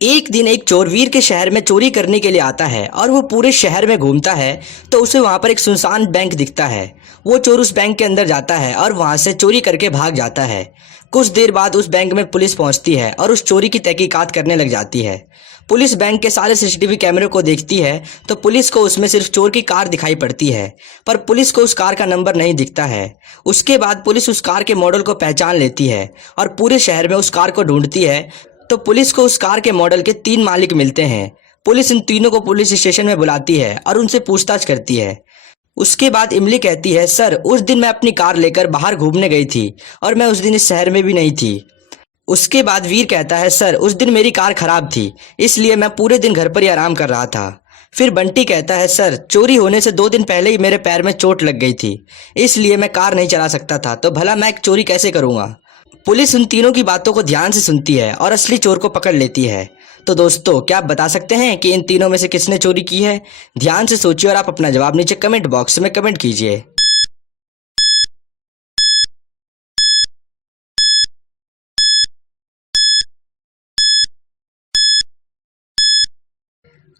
एक दिन एक चोर वीर के शहर में चोरी करने के लिए आता है और वो पूरे शहर में घूमता है। तो उसे वहां पर एक सुनसान बैंक दिखता है। वो चोर उस बैंक के अंदर जाता है और वहां से चोरी करके भाग जाता है। कुछ देर बाद उस बैंक में पुलिस पहुंचती है और उस चोरी की तहकीकात करने लग जाती है। पुलिस बैंक के सारे सीसीटीवी कैमरे को देखती है तो पुलिस को उसमें सिर्फ चोर की कार दिखाई पड़ती है, पर पुलिस को उस कार का नंबर नहीं दिखता है। उसके बाद पुलिस उस कार के मॉडल को पहचान लेती है और पूरे शहर में उस कार को ढूंढती है। तो पुलिस को उस कार के मॉडल के 3 मालिक मिलते हैं। पुलिस इन तीनों को पुलिस स्टेशन में बुलाती है और उनसे पूछताछ करती है। उसके बाद इमली कहती है, सर उस दिन मैं अपनी कार लेकर बाहर घूमने गई थी और मैं उस दिन इस शहर में भी नहीं थी। उसके बाद वीर कहता है, सर उस दिन मेरी कार खराब थी, इसलिए मैं पूरे दिन घर पर ही आराम कर रहा था। फिर बंटी कहता है, सर चोरी होने से 2 दिन पहले ही मेरे पैर में चोट लग गई थी, इसलिए मैं कार नहीं चला सकता था, तो भला मैं एक चोरी कैसे करूंगा। पुलिस उन तीनों की बातों को ध्यान से सुनती है और असली चोर को पकड़ लेती है। तो दोस्तों, क्या आप बता सकते हैं कि इन तीनों में से किसने चोरी की है? ध्यान से सोचिए और आप अपना जवाब नीचे कमेंट बॉक्स में कमेंट कीजिए।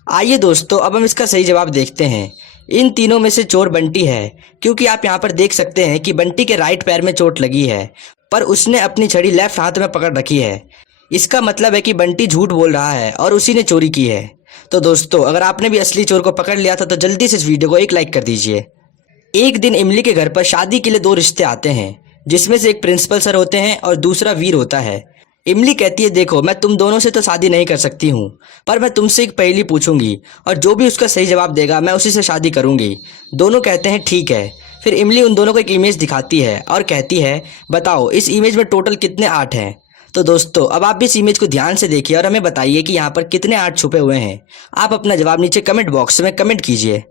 आइए दोस्तों, अब हम इसका सही जवाब देखते हैं। इन तीनों में से चोर बंटी है, क्योंकि आप यहाँ पर देख सकते हैं कि बंटी के राइट पैर में चोट लगी है, पर उसने अपनी छड़ी लेफ्ट हाथ में पकड़ रखी है। इसका मतलब है कि बंटी झूठ बोल रहा है और उसी ने चोरी की है। तो दोस्तों, अगर आपने भी असली चोर को पकड़ लिया था तो जल्दी से इस वीडियो को एक लाइक कर दीजिए। एक दिन इमली के घर पर शादी के लिए 2 रिश्ते आते हैं, जिसमें से एक प्रिंसिपल सर होते हैं और दूसरा वीर होता है। इमली कहती है, देखो मैं तुम दोनों से तो शादी नहीं कर सकती हूँ, पर मैं तुमसे एक पहेली पूछूंगी और जो भी उसका सही जवाब देगा मैं उसी से शादी करूंगी। दोनों कहते हैं ठीक है। फिर इमली उन दोनों को एक इमेज दिखाती है और कहती है, बताओ इस इमेज में टोटल कितने आर्ट हैं। तो दोस्तों, अब आप भी इस इमेज को ध्यान से देखिए और हमें बताइए कि यहाँ पर कितने आर्ट छुपे हुए हैं। आप अपना जवाब नीचे कमेंट बॉक्स में कमेंट कीजिए।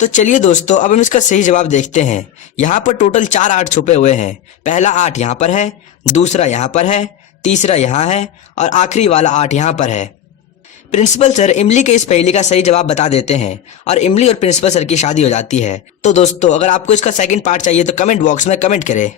तो चलिए दोस्तों, अब हम इसका सही जवाब देखते हैं। यहाँ पर टोटल 4 आर्ट छुपे हुए हैं। पहला आर्ट यहाँ पर है, दूसरा यहाँ पर है, तीसरा यहाँ है और आखिरी वाला आर्ट यहाँ पर है। प्रिंसिपल सर इमली के इस पहेली का सही जवाब बता देते हैं और इमली और प्रिंसिपल सर की शादी हो जाती है। तो दोस्तों, अगर आपको इसका सेकंड पार्ट चाहिए तो कमेंट बॉक्स में कमेंट करें।